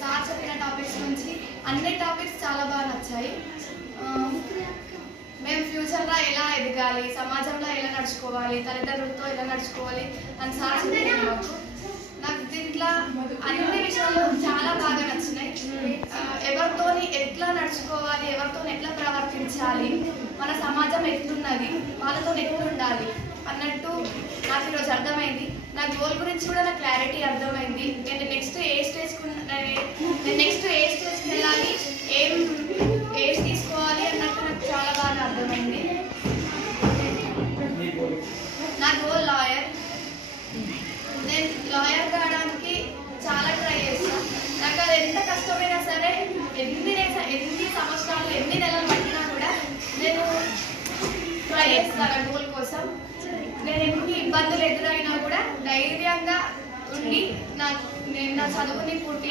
Sir చెప్పిన topics నుంచి అన్ని టాపిక్స్ చాలా బాగా నచ్చాయి. మేము ఫ్యూచర్లో ఎలా ఎదగాలి, సమాజంలో ఎలా నడుచుకోవాలి, తల్లిదండ్రులతో ఎలా నడుచుకోవాలి అని సార్ చెప్పారు మాకు. నాకు దీంట్లో అన్ని విషయాలు చాలా బాగా నచ్చినాయి. ఎవరితో ఎట్లా నడుచుకోవాలి, ఎవరితో ఎట్లా ప్రవర్తించాలి, మన సమాజం ఎట్లున్నది, వాళ్ళతో ఎట్లుండాలి అన్నట్టు నాకు ఈరోజు అర్థమైంది. నా గోల్ గురించి కూడా నాకు క్లారిటీ అర్థమైంది. నేను నెక్స్ట్ ఏ స్టేజ్కి వెళ్ళాలి, ఏజ్ తీసుకోవాలి అన్నట్టు నాకు చాలా బాగా అర్థమైంది. నా గోల్ లాయర్. నేను లాయర్ కావడానికి చాలా ట్రై చేస్తాను. నాకు అది ఎంత కష్టమైనా సరే, ఎన్ని సంవత్సరాలు ఎన్ని నెలలు పట్టినా కూడా నేను ట్రై చేస్తాను ఆ గోల్ కోసం. నేను ఎన్ని ఇబ్బందులు ఎదురైనా కూడా ధైర్యంగా ఉండి నేను నా చదువుని పూర్తి